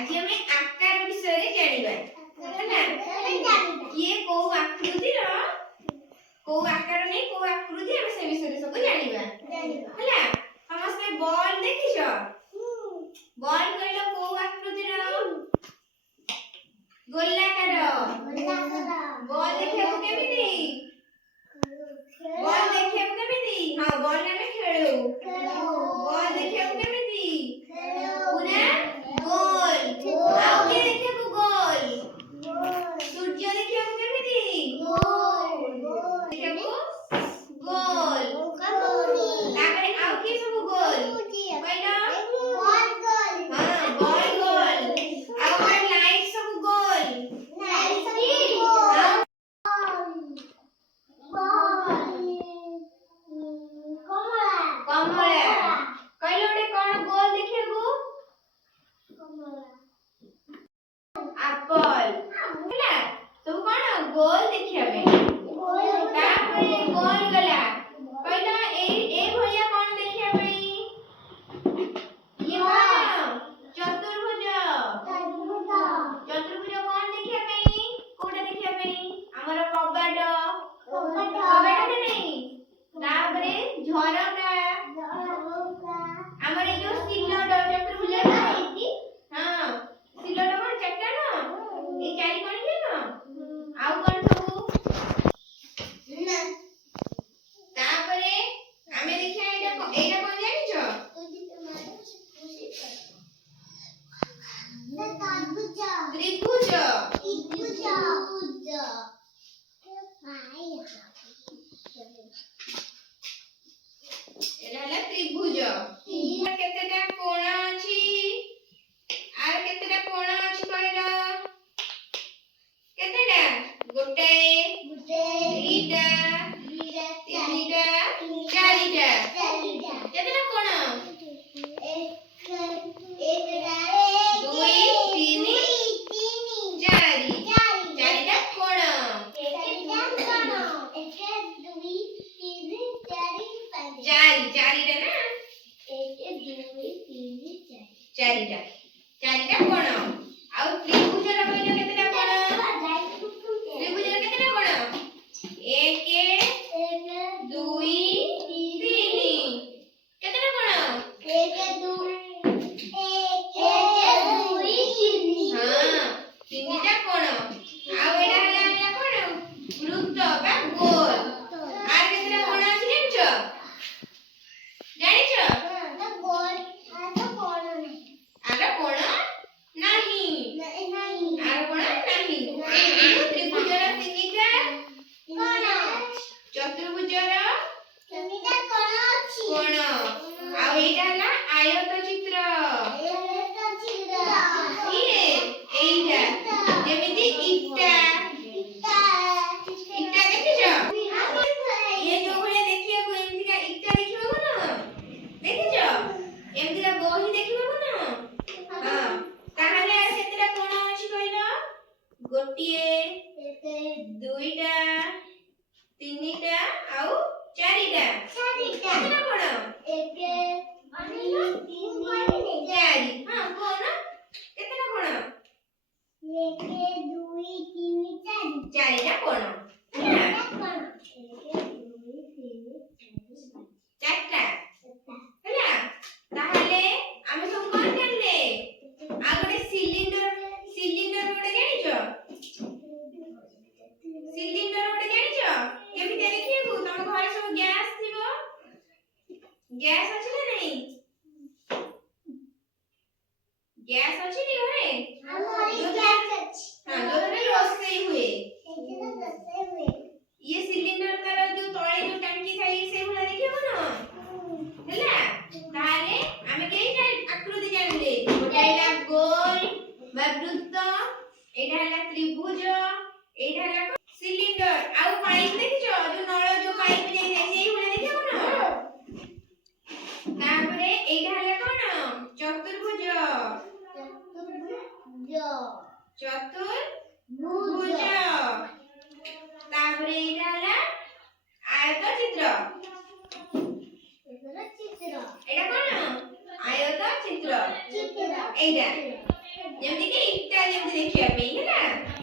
आज आम आकार विषय जानिबा हैना किए को आकृति रो को आकार नै को आकृति हम से विषय सब जानिबा हैना समस्त बॉल देखिछो बॉल कहलो को आकृति रो गोलाकार बॉल देखियो केमिति बॉल देखियो केमिति हां बॉल ने खेलू बॉल देखियो केमिति पूरा गोल आउ के देखियो गोल सूर्य देखियो केमिति गोल देखियो गोल ताकरे आउ के सब गोल कहलो बॉल गोल हां बॉल गोल आउ पर लाइट सब गोल लाइट सब गोल कमला कहलो रे कोन गोल देखियो एप्पल हैना सब कोन गोल देखियाबे तापरे गोल गला कहलो ए भैया कोन देखियाबे ये कोन चतुर्भुज चतुर्भुज कोन देखियाबे कोडा देखियाबे हमर कबाड़ के नहीं तापरे झरका हमर जो सिलड चतुर्भुज हां सिलड कोन चक्का न ए चारि कोन के न आउ कोन सब ना तापरे हमें देखिया एटा कोन जानि छ त्रिभुज एला त्रिभुज केतेटा कोण अछि आर केतेटा कोण अछि कहलो केतेटा गोटे दुईटा तीनटा चारिटा केतेटा कोण दुई तीन चारि चारिटा कोण चारिटा ना चारिटा चारिटा कोण आउ त्रिभुज र कहलो केतेटा कोण त्रिभुज र केतेटा कोण 1 2 3 केतेटा कोण 1 2 हां तीनटा कोण आउ एटा हला कोण वृत्त बा गोल आर केतेटा कोण अछि जानिछ आर कोण नाही आर कोण नाही त्रिभुज र तीनटा कोण चतुर्भुज र तीनटा कोण आ एटा हला आयत चित्र ये एटा जेमिति इटा देखिछो ये जो भले देखियो को एमति का इटा देखियो न देखिछो एमति का बही देखियो न हां ताहाले आर केतेटा कोण अछि कहलो गोटिए दुईटा तीनटा आउ चारिटा केतेटा कोण 1 2 3 4 हां कोण केतेटा कोण 1 2 3 4 चारिटा कोण चारटा हैला ताहाले आमे सब कोन जानले आ गोटे सिलिंडर गोटे जानिछो सिलिंडर गोटे जानिछो केमिते देखियौ तम घर सब गैस थिबो गैस अछि ना नहीं गैस अछि नी घरे हमर गैस अछि हां जोरे रोसई हुए ये सिलिंडर तार जो तळे जो टंकी थाई से भला देखियो न हैला ताले आमे केइटा आकृति जानले गोटे हैला गोल बा वृत्त एटा हैला त्रिभुज एटा हैला सिलिंडर आउ पाइप देखियो जो नळ जो पाइप नै थाई सेही भला देखियो न तापरे एटा हैला कोन चतुर्भुज चतुर्भुज तापरे एटा हैला आयत चित्र एटा कोन आयत चित्र एटा ଯେମିତି କି ଇଟା ଯେମିତି ଦେଖିବା ପାଇଁ ହେଲା।